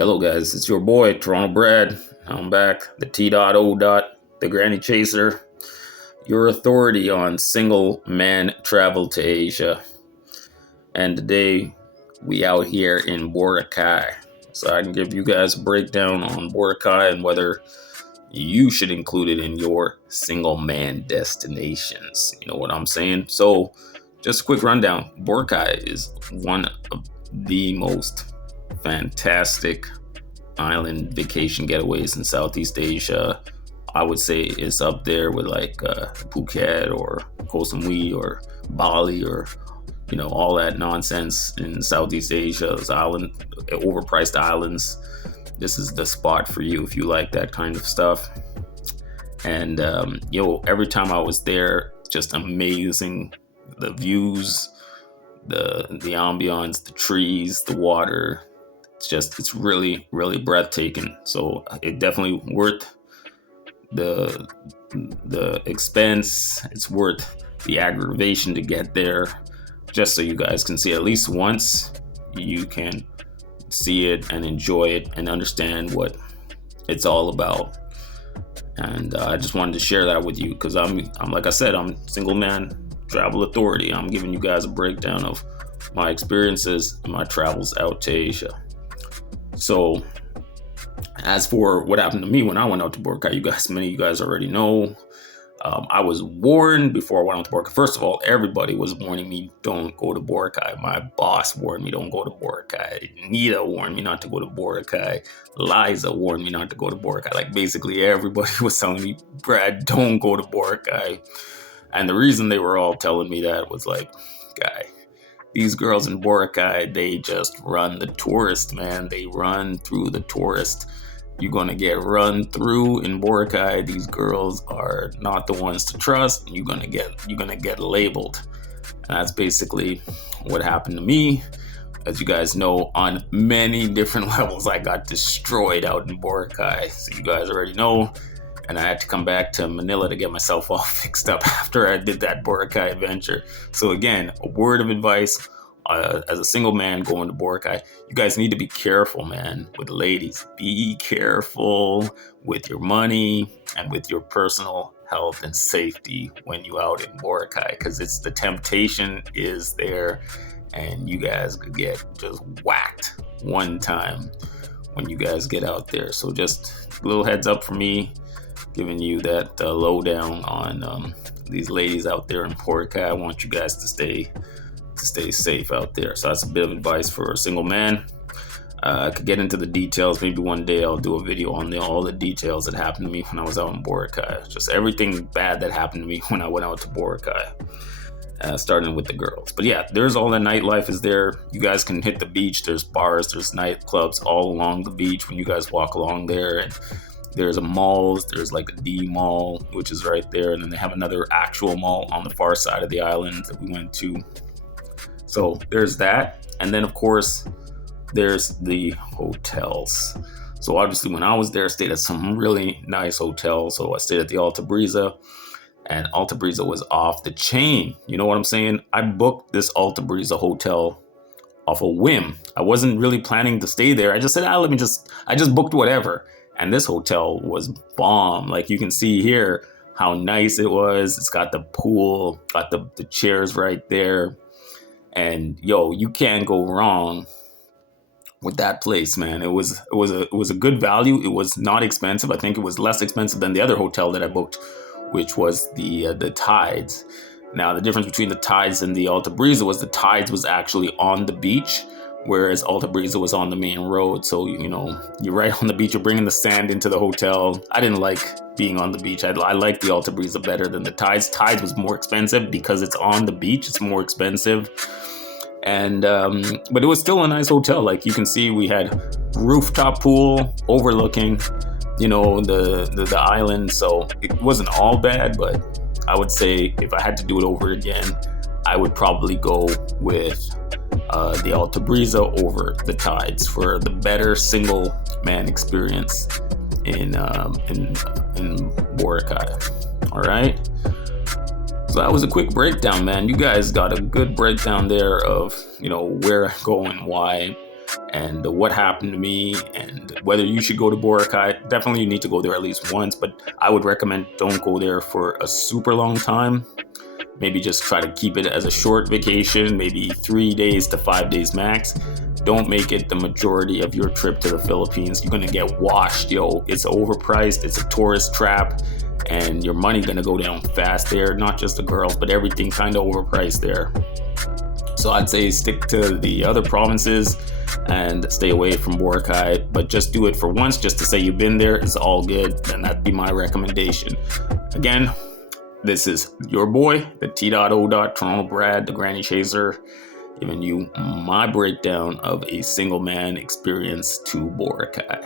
Hello, guys. It's your boy, Toronto Brad. I'm back, the T.O. the Granny Chaser, your authority on single man travel to Asia. And today, we out here in Boracay. So I can give you guys a breakdown on Boracay and whether you should include it in your single man destinations. You know what I'm saying? So, just a quick rundown. Boracay is one of the most fantastic island vacation getaways in Southeast Asia. I would say it's up there with like Phuket or Koh Samui or Bali or all that nonsense in Southeast Asia. Those overpriced islands. This is the spot for you if you like that kind of stuff. And every time I was there, just amazing. The views, the ambiance, the trees, the water. It's really, really breathtaking. So it definitely worth the expense. It's worth the aggravation to get there. Just so you guys can see at least once, you can see it and enjoy it and understand what it's all about. And I just wanted to share that with you because I'm like I said, I'm single man travel authority. I'm giving you guys a breakdown of my experiences and my travels out to Asia. So, as for what happened to me when I went out to Boracay, many of you guys already know. I was warned before I went out to Boracay. First of all, everybody was warning me, don't go to Boracay. My boss warned me, don't go to Boracay. Nita warned me not to go to Boracay. Liza warned me not to go to Boracay. Like, basically everybody was telling me, Brad, don't go to Boracay. And the reason they were all telling me that was like, guy, these girls in Boracay, they just run the tourist, man. They run through the tourist. You're going to get run through in Boracay. These girls are not the ones to trust. You're going to get labeled. And that's basically what happened to me. As you guys know, on many different levels, I got destroyed out in Boracay. So you guys already know. And I had to come back to Manila to get myself all fixed up after I did that Boracay adventure. So again, a word of advice as a single man going to Boracay, you guys need to be careful, man, with the ladies. Be careful with your money and with your personal health and safety when you out in Boracay, because it's the temptation is there and you guys could get just whacked one time when you guys get out there. So just a little heads up for me, giving you that lowdown on these ladies out there in Boracay. I want you guys to stay safe out there. So that's a bit of advice for a single man. I could get into the details. Maybe one day I'll do a video on all the details that happened to me when I was out in Boracay. Just everything bad that happened to me when I went out to Boracay, starting with the girls. But yeah, there's all the nightlife is there. You guys can hit the beach. There's bars, there's nightclubs all along the beach when you guys walk along there. And there's a malls. There's like a D mall, which is right there. And then they have another actual mall on the far side of the island that we went to. So there's that. And then, of course, there's the hotels. So obviously, when I was there, I stayed at some really nice hotels. So I stayed at the Alta Brisa, and Alta Brisa was off the chain. You know what I'm saying? I booked this Alta Brisa hotel off a whim. I wasn't really planning to stay there. I just said, I just booked whatever. And this hotel was bomb. Like you can see here how nice it was. It's got the pool, got the chairs right there. And you can't go wrong with that place, man. It was a good value. It was not expensive. I think it was less expensive than the other hotel that I booked, which was the Tides. Now the difference between the Tides and the Alta Brisa was the Tides was actually on the beach, whereas Alta Brisa was on the main road. So you're right on the beach. You're bringing the sand into the hotel. I didn't like being on the beach. I like the Alta Brisa better than the Tides. Tides was more expensive because it's on the beach. It's more expensive. And but it was still a nice hotel. Like you can see, we had rooftop pool overlooking the island. So it wasn't all bad, but I would say if I had to do it over again, I would probably go with the Alta Brisa over the Tides for the better single man experience in Boracay. All right. So that was a quick breakdown, man. You guys got a good breakdown there of, where I go and why. and what happened to me, and whether you should go to Boracay. Definitely you need to go there at least once, but I would recommend don't go there for a super long time. Maybe just try to keep it as a short vacation, maybe 3 days to 5 days max. Don't make it the majority of your trip to the Philippines. You're gonna get washed, yo. It's overpriced, it's a tourist trap, and your money gonna go down fast there. Not just the girls, but everything kind of overpriced there. So I'd say stick to the other provinces and stay away from Boracay, but just do it for once, just to say you've been there is all good, and that'd be my recommendation. Again, this is your boy, the T.O. Toronto Brad, the Granny Chaser, giving you my breakdown of a single man experience to Boracay.